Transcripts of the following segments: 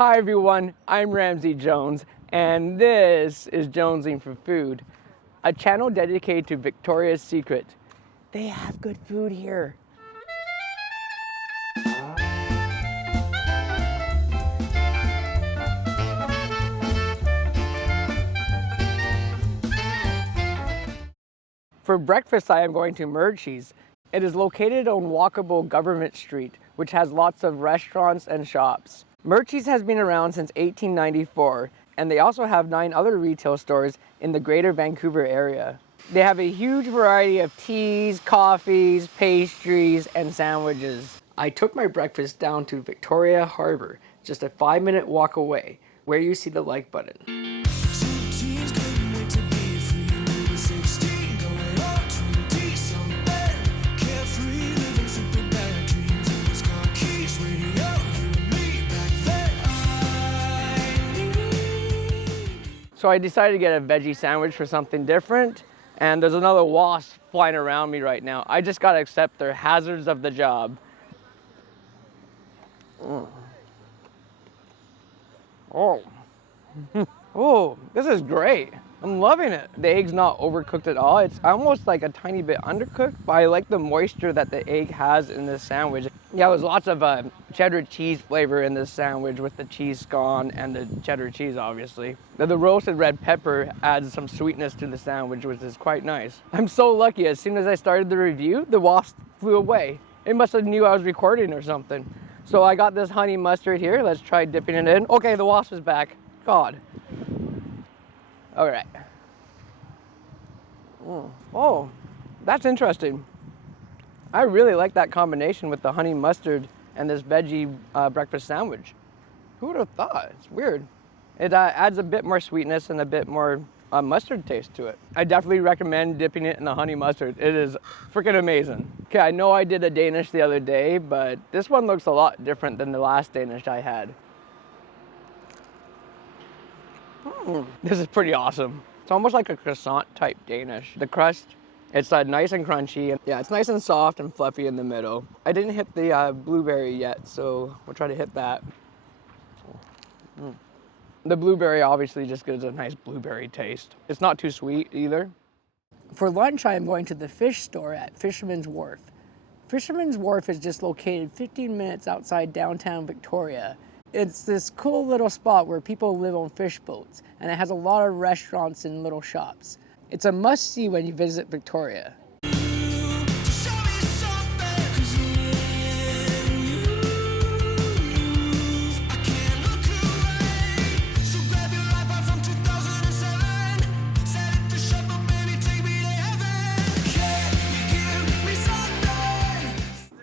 Hi everyone, I'm Ramsey Jones, and this is Jonesing for Food, a channel dedicated to Victoria's Secret. They have good food here. For breakfast, I am going to Murchies. It is located on walkable Government Street, which has lots of restaurants and shops. Murchies has been around since 1894, and they also have 9 other retail stores in the greater Vancouver area. They have a huge variety of teas, coffees, pastries, and sandwiches. I took my breakfast down to Victoria Harbour, just a 5-minute walk away, where you see the like button. So I decided to get a veggie sandwich for something different, and there's another wasp flying around me right now. I just gotta accept their hazards of the job. Oh, oh, this is great. I'm loving it. The egg's not overcooked at all. It's almost like a tiny bit undercooked, but I like the moisture that the egg has in this sandwich. Yeah, there's lots of cheddar cheese flavor in this sandwich with the cheese scone and the cheddar cheese, obviously. The roasted red pepper adds some sweetness to the sandwich, which is quite nice. I'm so lucky. As soon as I started the review, the wasp flew away. It must have knew I was recording or something. So I got this honey mustard here. Let's try dipping it in. Okay, the wasp is back. God. All right. Oh, that's interesting. I really like that combination with the honey mustard and this veggie breakfast sandwich. Who would have thought? It's weird. It adds a bit more sweetness and a bit more mustard taste to it. I definitely recommend dipping it in the honey mustard. It is freaking amazing. Okay, I know I did a Danish the other day, but this one looks a lot different than the last Danish I had. This is pretty awesome. It's almost like a croissant type Danish. The crust, it's nice and crunchy. Yeah, it's nice and soft and fluffy in the middle. I didn't hit the blueberry yet, so we'll try to hit that. The blueberry obviously just gives a nice blueberry taste. It's not too sweet either. For lunch, I am going to the fish store at Fisherman's Wharf. Fisherman's Wharf is just located 15 minutes outside downtown Victoria. It's this cool little spot where people live on fish boats, and it has a lot of restaurants and little shops. It's a must-see when you visit Victoria.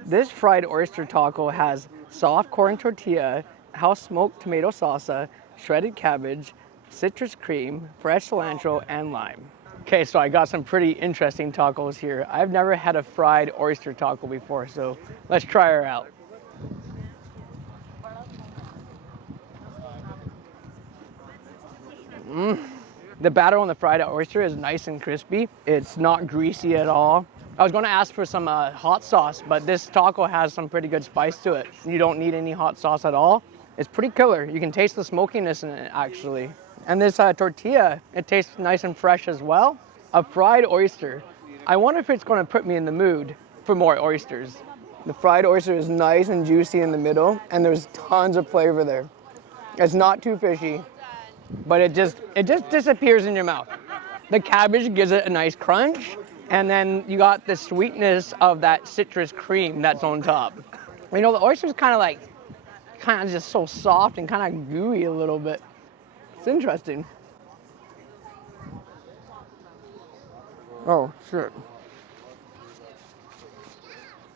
This fried oyster taco has soft corn tortilla, house-smoked tomato salsa, shredded cabbage, citrus cream, fresh cilantro, and lime. Okay, so I got some pretty interesting tacos here. I've never had a fried oyster taco before, so let's try her out. The batter on the fried oyster is nice and crispy. It's not greasy at all. I was gonna ask for some hot sauce, but this taco has some pretty good spice to it. You don't need any hot sauce at all. It's pretty killer. You can taste the smokiness in it, actually. And this tortilla, it tastes nice and fresh as well. A fried oyster. I wonder if it's gonna put me in the mood for more oysters. The fried oyster is nice and juicy in the middle, and there's tons of flavor there. It's not too fishy, but it just disappears in your mouth. The cabbage gives it a nice crunch, and then you got the sweetness of that citrus cream that's on top. You know, the oyster's kind of just so soft and kind of gooey a little bit. It's interesting. Oh, shit.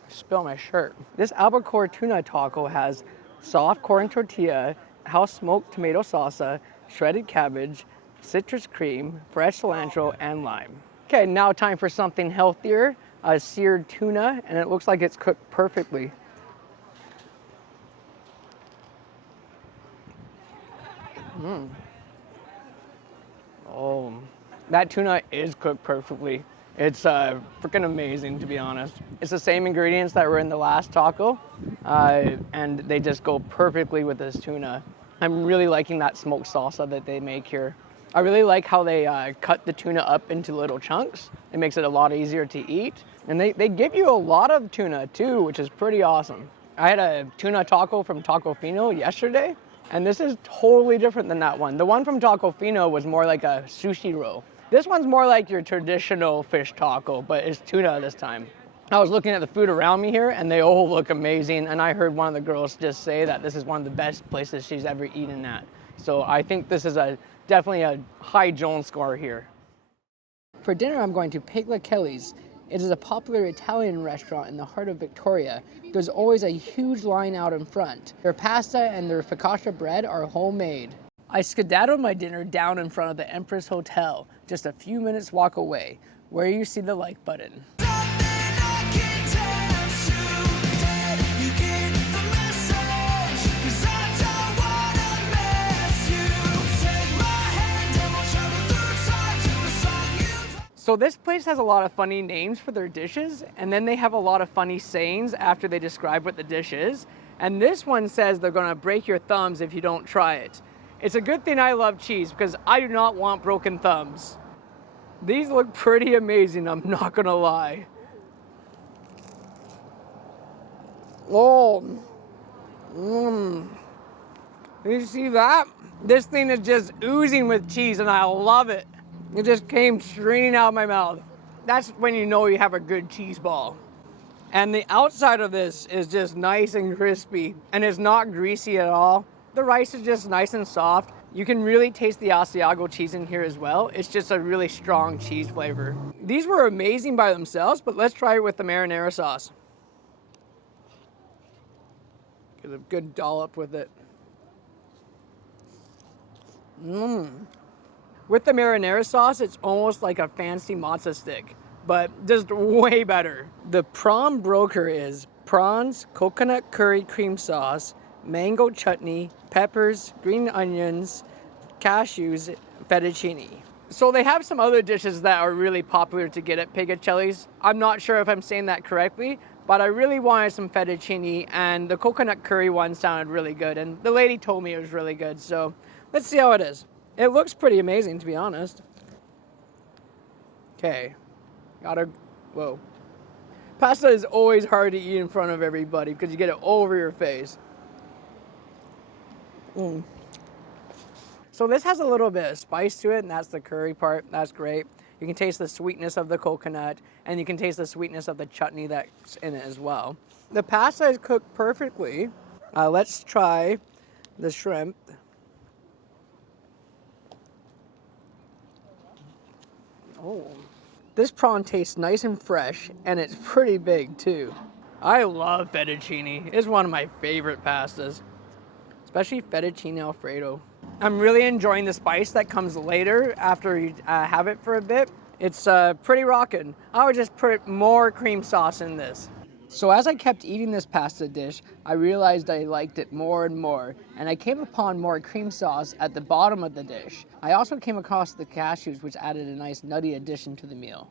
Spill my shirt. This albacore tuna taco has soft corn tortilla, house-smoked tomato salsa, shredded cabbage, citrus cream, fresh cilantro, and lime. Okay, now time for something healthier, a seared tuna, and it looks like it's cooked perfectly. Oh, that tuna is cooked perfectly. It's freaking amazing, to be honest. It's the same ingredients that were in the last taco, and they just go perfectly with this tuna. I'm really liking that smoked salsa that they make here. I really like how they cut the tuna up into little chunks. It makes it a lot easier to eat. And they give you a lot of tuna too, which is pretty awesome. I had a tuna taco from Taco Fino yesterday, and this is totally different than that one. The one from Taco Fino was more like a sushi roll. This one's more like your traditional fish taco, but it's tuna this time. I was looking at the food around me here, and they all look amazing, and I heard one of the girls just say that this is one of the best places she's ever eaten at. So I think this is definitely a high Jones score here. For dinner, I'm going to Piglet Kelly's. It is a popular Italian restaurant in the heart of Victoria. There's always a huge line out in front. Their pasta and their focaccia bread are homemade. I skedaddled my dinner down in front of the Empress Hotel, just a few minutes walk away, where you see the like button. So this place has a lot of funny names for their dishes, and then they have a lot of funny sayings after they describe what the dish is. And this one says they're gonna break your thumbs if you don't try it. It's a good thing I love cheese because I do not want broken thumbs. These look pretty amazing, I'm not gonna lie. Oh, you see that? This thing is just oozing with cheese and I love it. It just came streaming out of my mouth. That's when you know you have a good cheese ball. And the outside of this is just nice and crispy, and it's not greasy at all. The rice is just nice and soft. You can really taste the Asiago cheese in here as well. It's just a really strong cheese flavor. These were amazing by themselves, but let's try it with the marinara sauce. Get a good dollop with it. With the marinara sauce, it's almost like a fancy matzo stick, but just way better. The prawn broker is prawns, coconut curry cream sauce, mango chutney, peppers, green onions, cashews, fettuccine. So they have some other dishes that are really popular to get at Pagliacci's. I'm not sure if I'm saying that correctly, but I really wanted some fettuccine, and the coconut curry one sounded really good, and the lady told me it was really good, so let's see how it is. It looks pretty amazing, to be honest. Okay, whoa. Pasta is always hard to eat in front of everybody because you get it all over your face. So this has a little bit of spice to it, and that's the curry part. That's great. You can taste the sweetness of the coconut, and you can taste the sweetness of the chutney that's in it as well. The pasta is cooked perfectly. Let's try the shrimp. Oh, this prawn tastes nice and fresh, and it's pretty big too. I love fettuccine. It's one of my favorite pastas, especially fettuccine Alfredo. I'm really enjoying the spice that comes later after you have it for a bit. It's pretty rockin'. I would just put more cream sauce in this. So as I kept eating this pasta dish, I realized I liked it more and more, and I came upon more cream sauce at the bottom of the dish. I also came across the cashews, which added a nice nutty addition to the meal.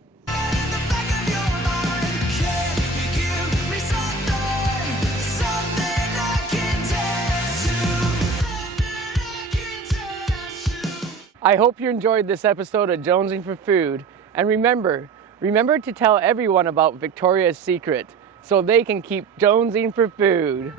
I hope you enjoyed this episode of Jonesing for Food, and remember to tell everyone about Victoria's Secret, so they can keep jonesing for food.